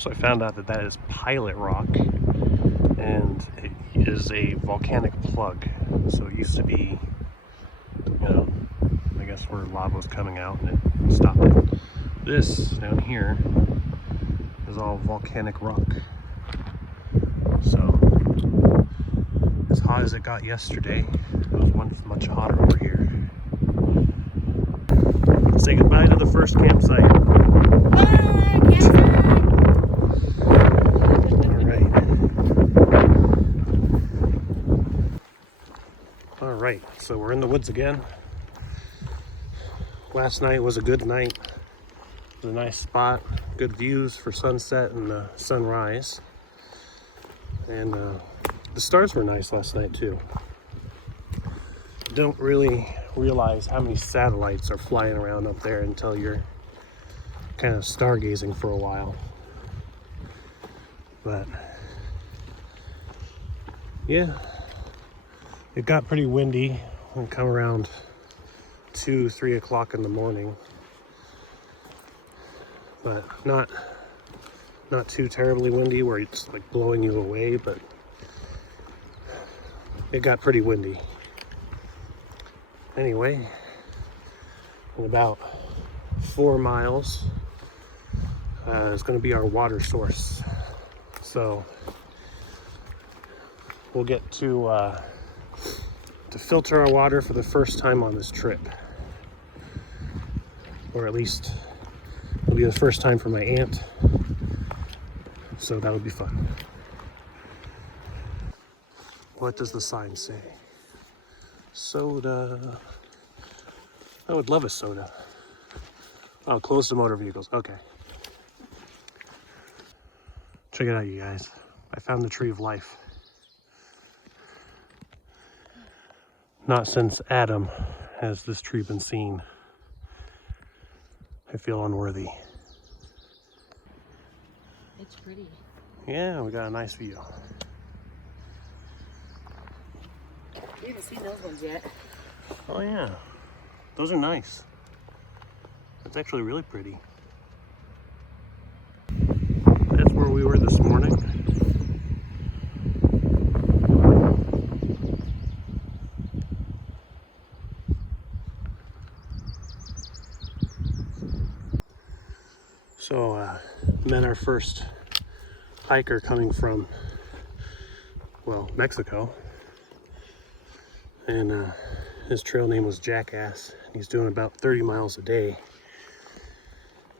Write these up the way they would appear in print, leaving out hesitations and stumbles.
So I found out that that is pilot rock, and it is a volcanic plug. So it used to be, you know, I guess where lava was coming out and it stopped it. This down here is all volcanic rock. So as hot as it got yesterday, it was much hotter over here. Say goodbye to the first campsite. Bye, campsite! All right, so we're in the woods again. Last night was a good night. It was a nice spot, good views for sunset and sunrise. And the stars were nice last night too. Don't really realize how many satellites are flying around up there until you're kind of stargazing for a while. But yeah, it got pretty windy when it come around 2-3 o'clock in the morning, but not too terribly windy where it's like blowing you away, but it got pretty windy. Anyway, in about 4 miles is going to be our water source, so we'll get to filter our water for the first time on this trip, or at least it'll be the first time for my aunt, so that would be fun. What does the sign say? Soda. I would love a soda. Oh, close to motor vehicles. Okay. Check it out, you guys. I found the tree of life. Not since Adam has this tree been seen. I feel unworthy. It's pretty. Yeah, we got a nice view. We haven't seen those ones yet. Oh yeah, those are nice. That's actually really pretty. That's where we were this morning. So met our first hiker coming from, well, Mexico, and his trail name was Jackass. He's doing about 30 miles a day,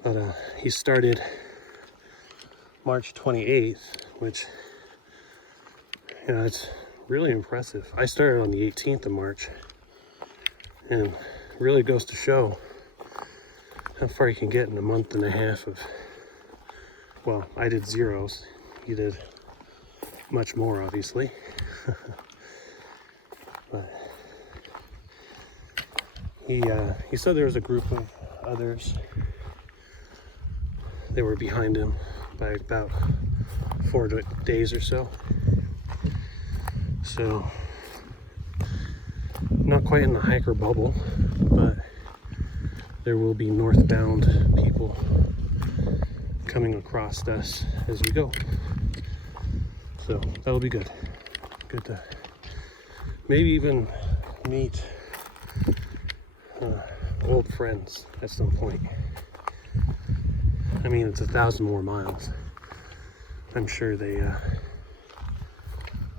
but he started March 28th, which, you know, it's really impressive. I started on the 18th of March, and it really goes to show how far you can get in a month and a half of, well, I did zeros. He did much more, obviously. But he said there was a group of others. They were behind him by about 4 days or so. So, not quite in the hiker bubble, but there will be northbound people coming across us as we go. So that'll be good. Good to maybe even meet old friends at some point. I mean, it's 1,000 more miles. I'm sure they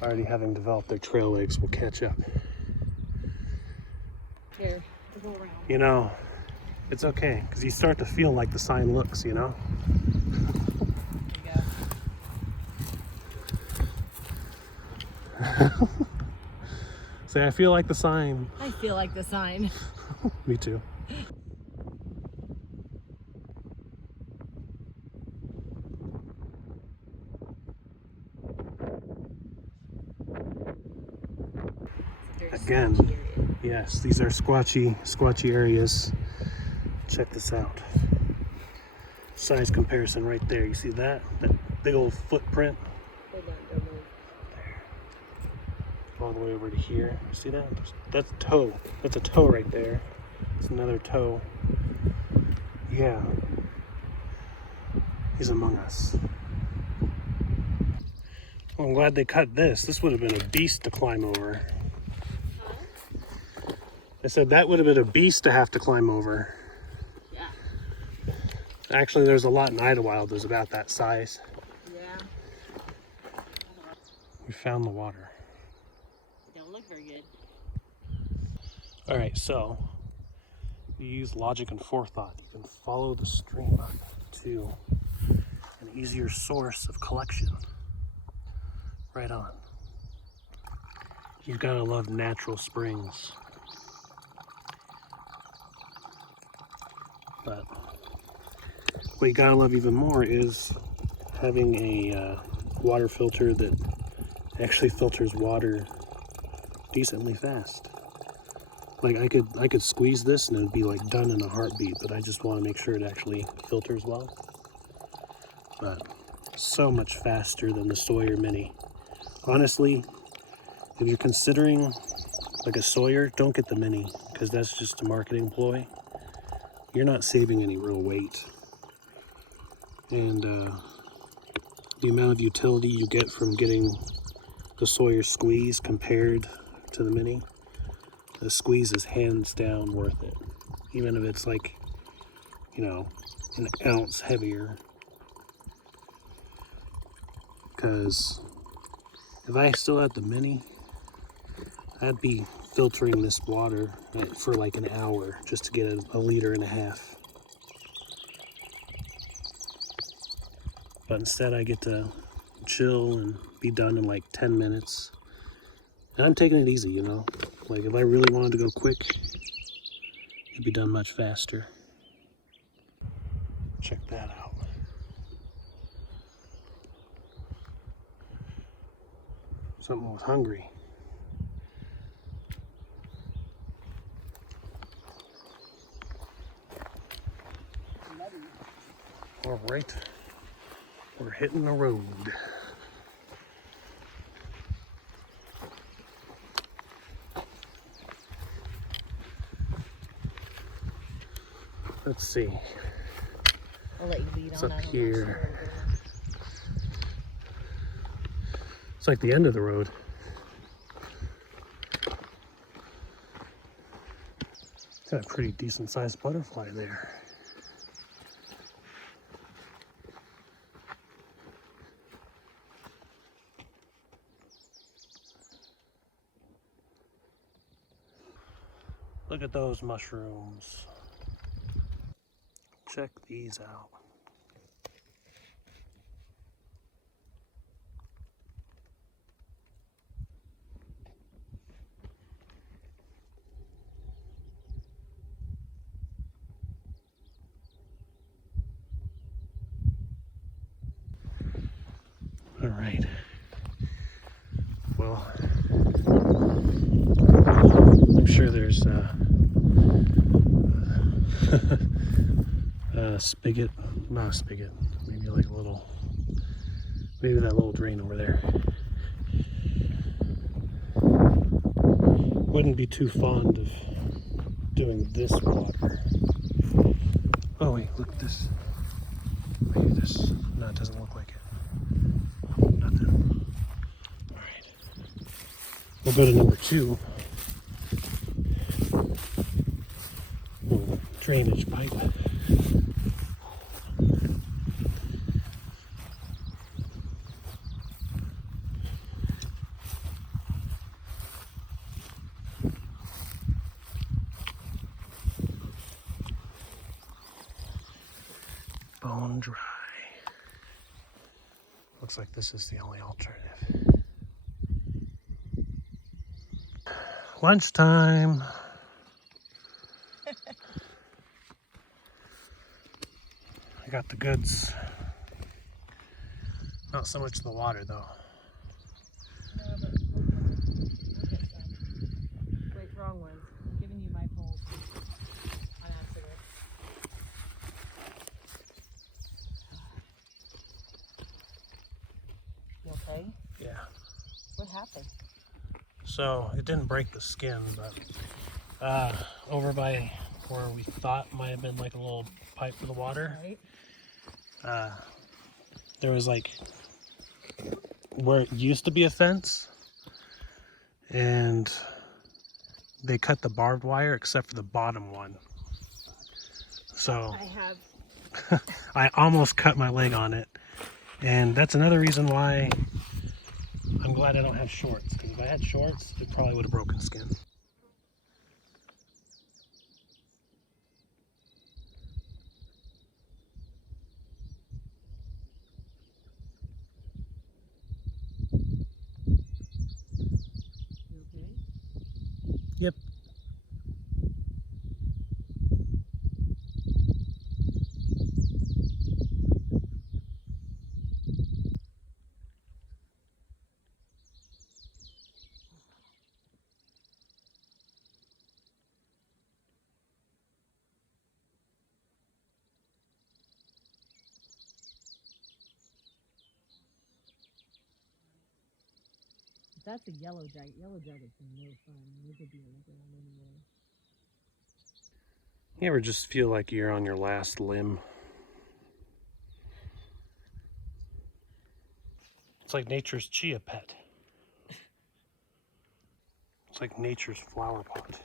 already having developed their trail legs will catch up. Here, we'll go around. You know, it's okay, because you start to feel like the sign looks, you know? There you go. Say, I feel like the sign. I feel like the sign. Me too. Again, yes, these are squatchy areas. Check this out. Size comparison right there. You see that? That big old footprint? Hold on, don't move. There. All the way over to here. You see that? That's a toe. That's a toe right there. It's another toe. Yeah. He's among us. I'm glad they cut this. This would have been a beast to climb over. I said that would have been a beast to have to climb over. Yeah. Actually, there's a lot in Idlewild that's about that size. Yeah. We found the water. Don't look very good. All right, so you use logic and forethought. You can follow the stream up to an easier source of collection. Right on. You've got to love natural springs. But what you gotta love even more is having a water filter that actually filters water decently fast. Like I could squeeze this and it'd be like done in a heartbeat, but I just want to make sure it actually filters well. But so much faster than the Sawyer Mini. Honestly, if you're considering like a Sawyer, don't get the Mini because that's just a marketing ploy. You're not saving any real weight. And the amount of utility you get from getting the Sawyer squeeze compared to the Mini, the squeeze is hands down worth it. Even if it's like, you know, an ounce heavier. Because if I still had the Mini, I'd be filtering this water for like an hour just to get a liter and a half. But instead I get to chill and be done in like 10 minutes. And I'm taking it easy, you know? Like if I really wanted to go quick, it'd be done much faster. Check that out. Something was hungry. All right, we're hitting the road. Let's see. I'll let you lead What's on. up I don't know here? where we're going. It's like the end of the road. Got a pretty decent sized butterfly there. Look at those mushrooms. Check these out. All right. Well, I'm sure there's a spigot, not a spigot, maybe like a little, maybe that little drain over there. Wouldn't be too fond of doing this water. Oh wait, look at this. Maybe this, no, it doesn't look like it. Nothing. All right. We'll go to number 2. Little drainage pipe. Bone dry. Looks like this is the only alternative. Lunchtime. I got the goods. Not so much the water though. No, but look at some. Wait, wrong ones. I'm giving you my poles on accident. You okay? Yeah. What happened? So it didn't break the skin, but over by where we thought might have been like a little pipe for the water, Right? there was like where it used to be a fence, and they cut the barbed wire except for the bottom one. So I almost cut my leg on it. And that's another reason why I'm glad I don't have shorts, because if I had shorts, it probably would have broken skin. You okay? Yep. That's a yellow jacket. Yellow jackets are no fun. You could be like around anywhere. You ever just feel like you're on your last limb? It's like nature's chia pet. It's like nature's flower pot.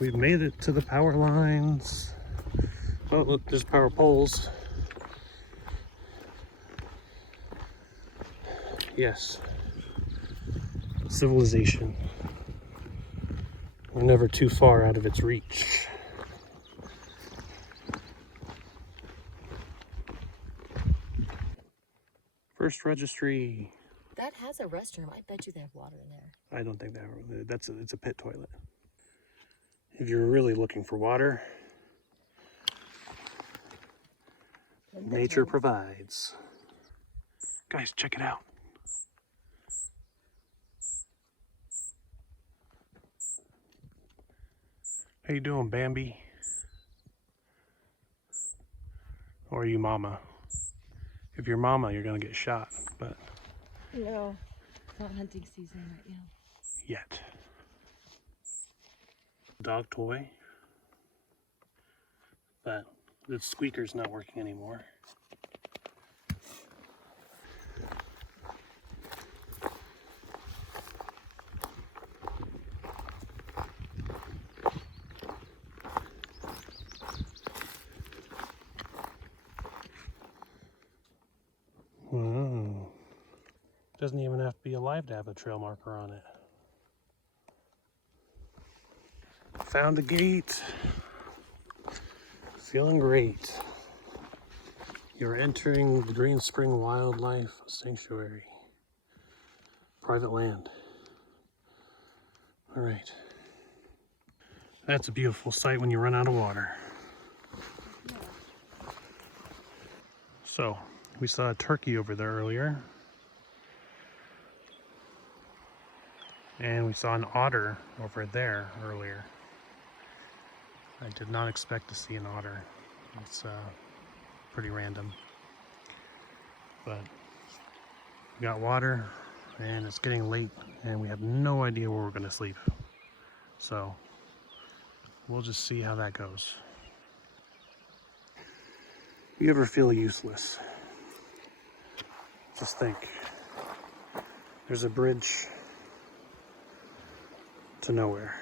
We've made it to the power lines. Oh, look, there's power poles. Yes. Civilization. We're never too far out of its reach. First registry. That has a restroom. I bet you they have water in there. I don't think it's a pit toilet. If you're really looking for water, nature provides. Guys, check it out. How you doing, Bambi? Or are you mama? If you're mama, you're gonna get shot, but No, it's not hunting season right now. yet. Dog toy, but the squeaker's not working anymore. Wow. Doesn't even have to be alive to have a trail marker on it. Found the gate. Feeling great. You're entering the Green Spring Wildlife Sanctuary. Private land. All right. That's a beautiful sight when you run out of water. So, we saw a turkey over there earlier. And we saw an otter over there earlier. I did not expect to see an otter. It's pretty random. But we got water and it's getting late and we have no idea where we're gonna sleep. So we'll just see how that goes. You ever feel useless? Just think. There's a bridge to nowhere.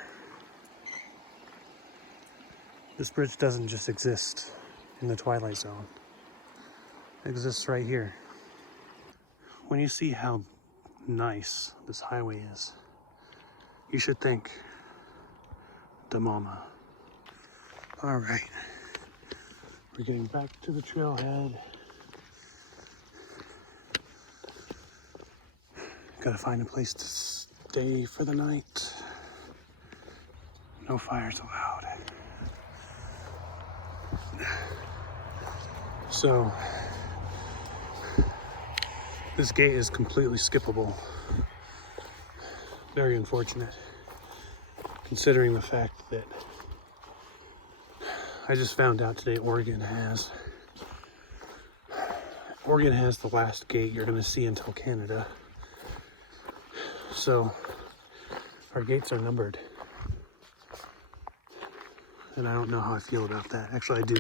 This bridge doesn't just exist in the Twilight Zone. It exists right here. When you see how nice this highway is, you should think, da mama. All right, we're getting back to the trailhead. Gotta find a place to stay for the night. No fires allowed. So, this gate is completely skippable. Very unfortunate, considering the fact that I just found out today Oregon has the last gate you're gonna see until Canada. So our gates are numbered. And I don't know how I feel about that. Actually, I do.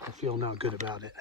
I feel not good about it.